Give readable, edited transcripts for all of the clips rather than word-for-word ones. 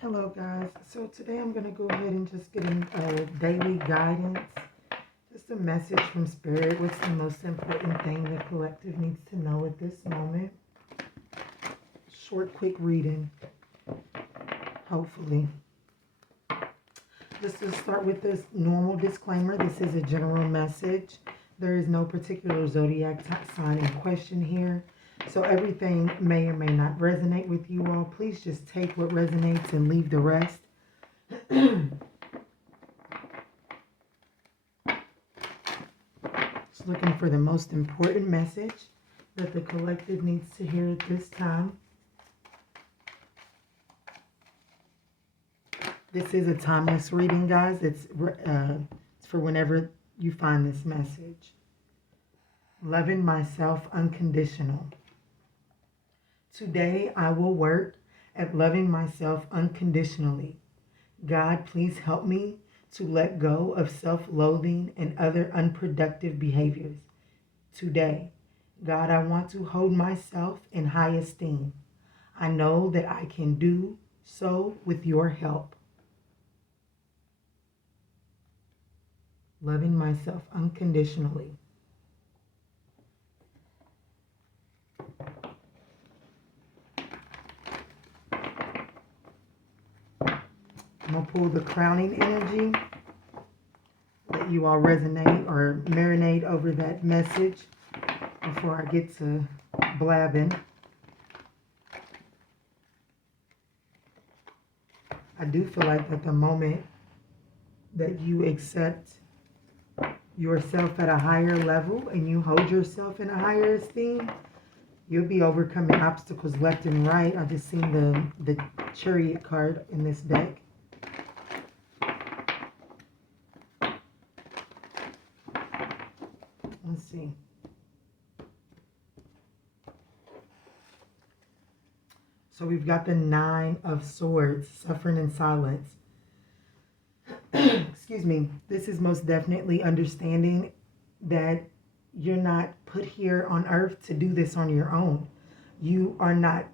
Hello guys, so today I'm going to go ahead and just get a daily guidance, just a message from Spirit. What's the most important thing the collective needs to know at this moment? Short, quick reading, hopefully. Just to start with this normal disclaimer, this is a general message. There is no particular zodiac sign in question here. So everything may or may not resonate with you all. Please just take what resonates and leave the rest. Just looking for the most important message that the collective needs to hear at this time. This is a timeless reading, guys. It's for whenever you find this message. Loving myself unconditional. Today I will work at loving myself unconditionally. God, please help me to let go of self-loathing and other unproductive behaviors. Today, God, I want to hold myself in high esteem. I know that I can do so with your help. Loving myself unconditionally. I'm going to pull the crowning energy. Let you all resonate or marinate over that message before I get to blabbing. I do feel like at the moment that you accept yourself at a higher level and you hold yourself in a higher esteem, you'll be overcoming obstacles left and right. I just seen the Chariot card in this deck. Let's see. So we've got the Nine of Swords, suffering in silence. Excuse me. This is most definitely understanding that you're not put here on earth to do this on your own. You are not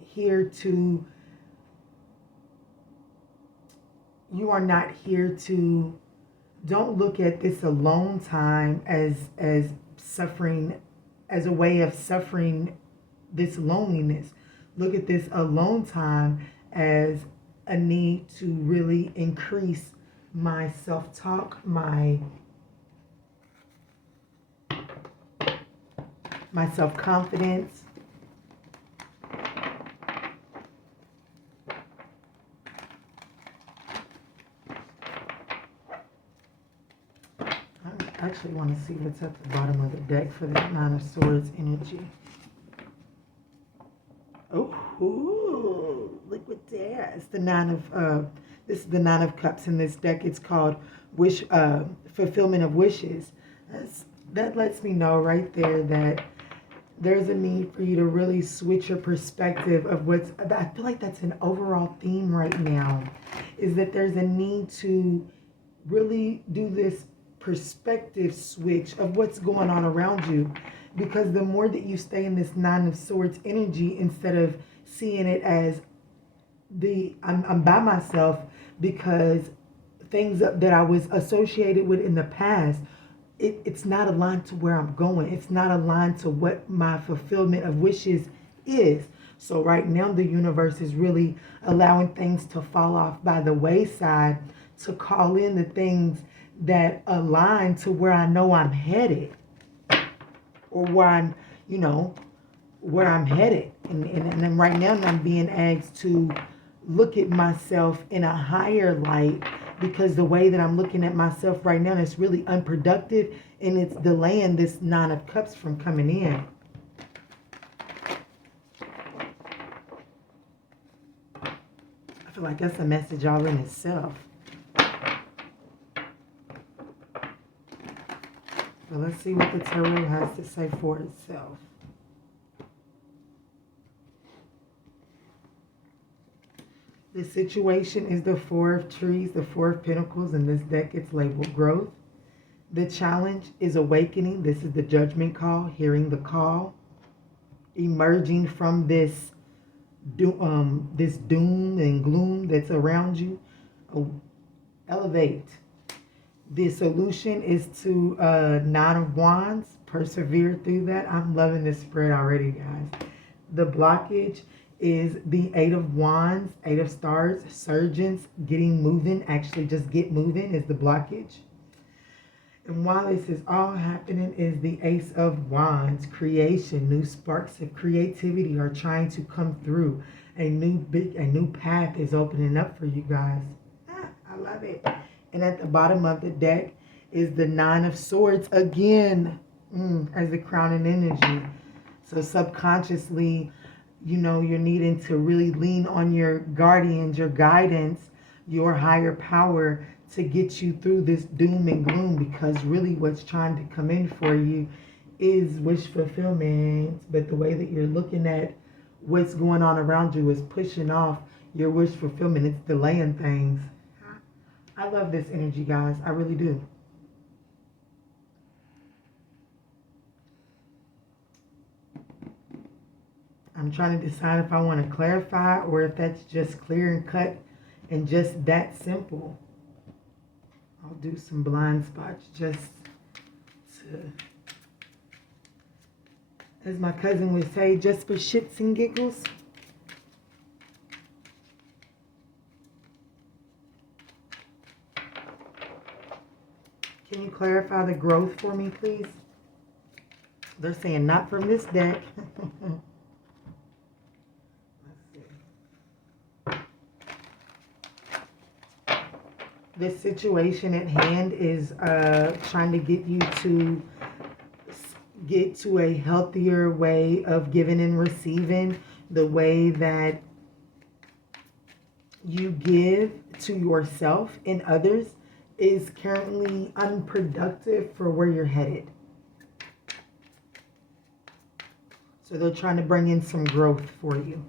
here to don't look at this alone time as suffering, as a way of suffering this loneliness. Look at this alone time as a need to really increase my self-talk, my self-confidence. I actually want to see what's at the bottom of the deck for that Nine of Swords energy. Oh, look what that. It's the this is the Nine of Cups in this deck. It's called fulfillment of wishes. That lets me know right there that there's a need for you to really switch your perspective of I feel like that's an overall theme right now, is that there's a need to really do this perspective switch of what's going on around you. Because the more that you stay in this Nine of Swords energy, instead of seeing it as I'm by myself because things that I was associated with in the past, it's not aligned to where I'm going. It's not aligned to what my fulfillment of wishes is. So right now the universe is really allowing things to fall off by the wayside to call in the things that align to where I know I'm headed, or where I'm, where I'm headed. And then right now I'm being asked to look at myself in a higher light, because the way that I'm looking at myself right now is really unproductive, and it's delaying this Nine of Cups from coming in. I feel like that's a message all in itself. But let's see what the tarot has to say for itself. The situation is the Four of Trees, the Four of Pentacles. In this deck, it's labeled growth. The challenge is awakening. This is the judgment call, hearing the call, emerging from this this doom and gloom that's around you. Oh, elevate. The solution is to Nine of Wands. Persevere through that. I'm loving this spread already, guys. The blockage is the Eight of Wands, Eight of Stars, surgeons, getting moving. Actually, just get moving is the blockage. And while this is all happening, is the Ace of Wands, creation, new sparks of creativity are trying to come through. A new path is opening up for you guys. I love it. And at the bottom of the deck is the Nine of Swords again, as the crowning energy. So subconsciously, you're needing to really lean on your guardians, your guidance, your higher power to get you through this doom and gloom, because really what's trying to come in for you is wish fulfillment. But the way that you're looking at what's going on around you is pushing off your wish fulfillment. It's delaying things. I love this energy, guys. I really do. I'm trying to decide if I want to clarify or if that's just clear and cut and just that simple. I'll do some blind spots just to, as my cousin would say, just for shits and giggles. Can you clarify the growth for me, please? They're saying not from this deck. This situation at hand is trying to get you to get to a healthier way of giving and receiving. The way that you give to yourself and others is currently unproductive for where you're headed. So they're trying to bring in some growth for you.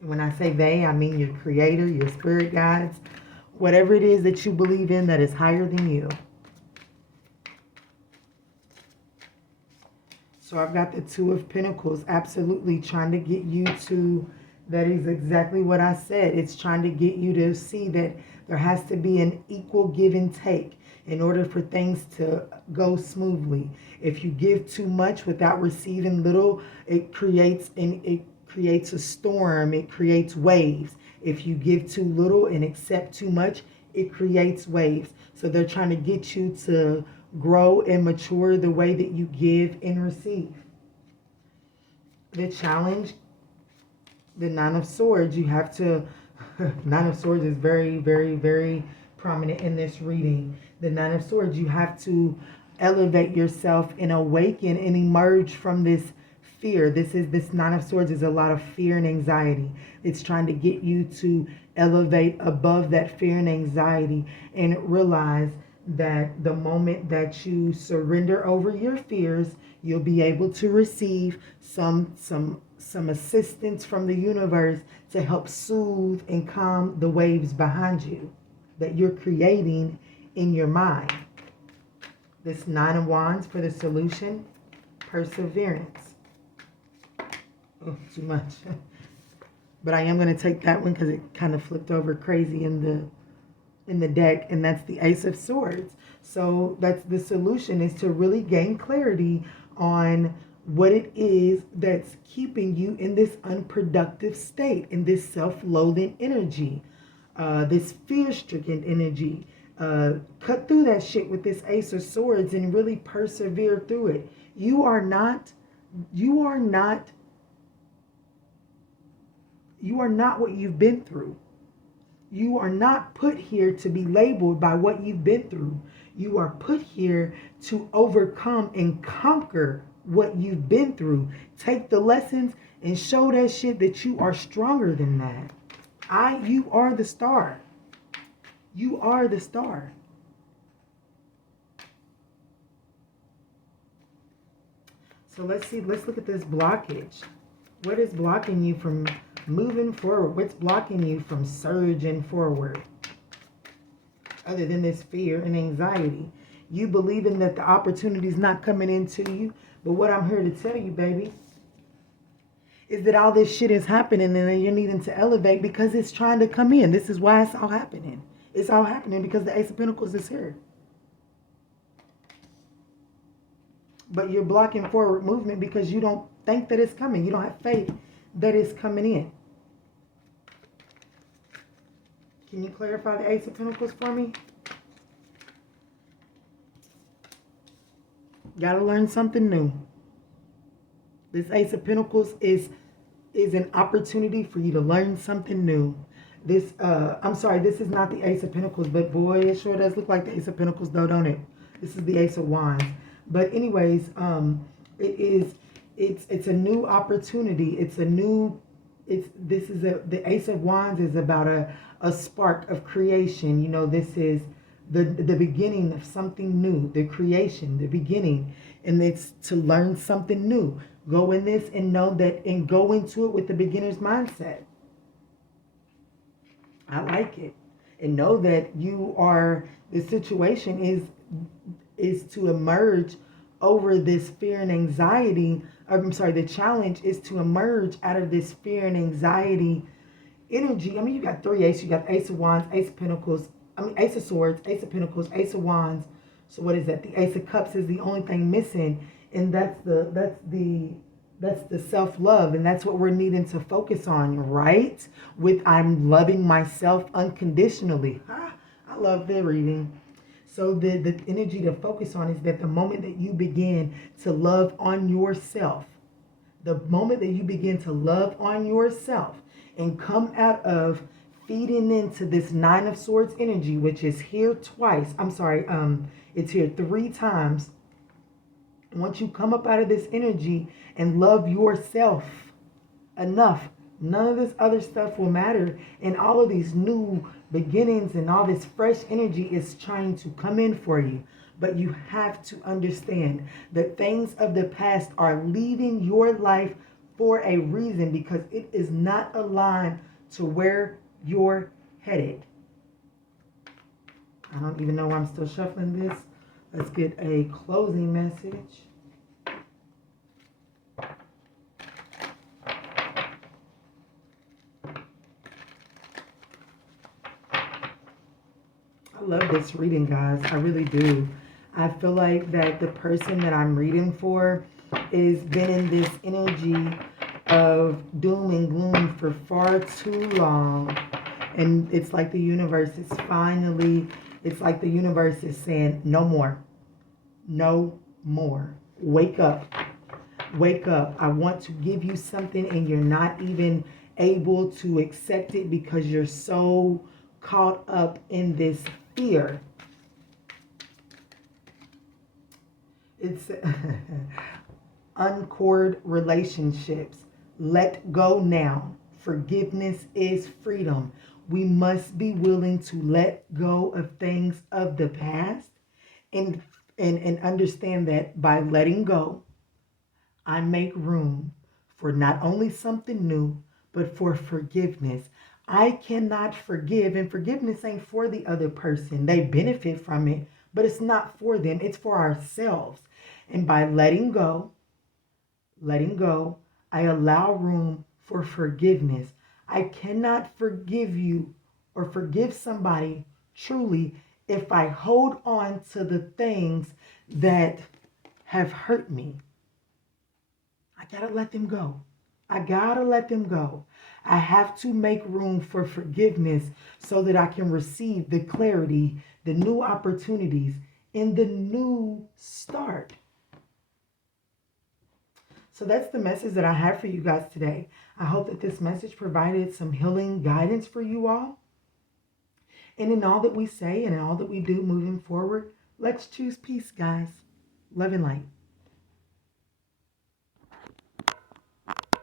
And when I say they, I mean your creator, your spirit guides, whatever it is that you believe in that is higher than you. So I've got the Two of Pentacles, absolutely trying to get you to, that is exactly what I said. It's trying to get you to see that there has to be an equal give and take in order for things to go smoothly. If you give too much without receiving little, it creates a storm, it creates waves. If you give too little and accept too much, it creates waves. So they're trying to get you to grow and mature the way that you give and receive. The challenge, the Nine of Swords, you have to, Nine of Swords is very, very, very prominent in this reading. The Nine of Swords, you have to elevate yourself and awaken and emerge from this fear. This Nine of Swords is a lot of fear and anxiety. It's trying to get you to elevate above that fear and anxiety and realize that the moment that you surrender over your fears, you'll be able to receive some assistance from the universe to help soothe and calm the waves behind you that you're creating in your mind. This Nine of Wands for the solution, perseverance. Oh, too much. But I am going to take that one because it kind of flipped over crazy in the deck, and that's the Ace of Swords. So that's the solution, is to really gain clarity on what it is that's keeping you in this unproductive state, in this self-loathing energy, this fear-stricken energy. Cut through that shit with this Ace of Swords and really persevere through it. You are not what you've been through. You are not put here to be labeled by what you've been through. You are put here to overcome and conquer what you've been through. Take the lessons and show that shit that you are stronger than that. You are the star. You are the star. So let's look at this blockage. What is blocking you from moving forward? What's blocking you from surging forward? Other than this fear and anxiety. You believing that the opportunity is not coming into you. But what I'm here to tell you, baby, is that all this shit is happening and then you're needing to elevate because it's trying to come in. This is why it's all happening. It's all happening because the Ace of Pentacles is here. But you're blocking forward movement because you don't think that it's coming. You don't have faith that it's coming in. Can you clarify the Ace of Pentacles for me? Gotta learn something new. This Ace of Pentacles is an opportunity for you to learn something new. This, I'm sorry, this is not the Ace of Pentacles, but boy, it sure does look like the Ace of Pentacles though, don't it? This is the Ace of Wands. But anyways, it's a new opportunity. It's a new, the Ace of Wands is about a spark of creation. You know, this is the beginning of something new, the creation, the beginning, and it's to learn something new. Go in this and know that, and go into it with the beginner's mindset. I like it. And know that you are, the situation is to emerge over this fear and anxiety. I'm sorry, the challenge is to emerge out of this fear and anxiety energy. I mean, you got three aces. You got Ace of Wands, Ace of Pentacles, Ace of Swords, Ace of Pentacles, Ace of Wands. So what is that? The Ace of Cups is the only thing missing. And that's the self-love, and that's what we're needing to focus on, right? With I'm loving myself unconditionally. I love the reading. So the energy to focus on is that the moment that you begin to love on yourself, the moment that you begin to love on yourself and come out of feeding into this Nine of Swords energy, which is here twice. I'm sorry, it's here 3 times. Once you come up out of this energy and love yourself enough, none of this other stuff will matter. And all of these new beginnings and all this fresh energy is trying to come in for you. But you have to understand that things of the past are leaving your life for a reason, because it is not aligned to where you're headed. I don't even know why I'm still shuffling this. Let's get a closing message. I love this reading, guys. I really do. I feel like that the person that I'm reading for is been in this energy of doom and gloom for far too long. And it's like the universe is finally, it's like the universe is saying, no more. No more. Wake up. Wake up. I want to give you something and you're not even able to accept it because you're so caught up in this fear. It's uncord relationships. Let go now. Forgiveness is freedom. We must be willing to let go of things of the past and understand that by letting go, I make room for not only something new, but for forgiveness. I cannot forgive, and forgiveness ain't for the other person. They benefit from it, but it's not for them. It's for ourselves. And by letting go, I allow room for forgiveness. I cannot forgive you or forgive somebody truly if I hold on to the things that have hurt me. I gotta let them go. I gotta let them go. I have to make room for forgiveness so that I can receive the clarity, the new opportunities, and the new start. So that's the message that I have for you guys today. I hope that this message provided some healing guidance for you all. And in all that we say and in all that we do moving forward, let's choose peace, guys. Love and light.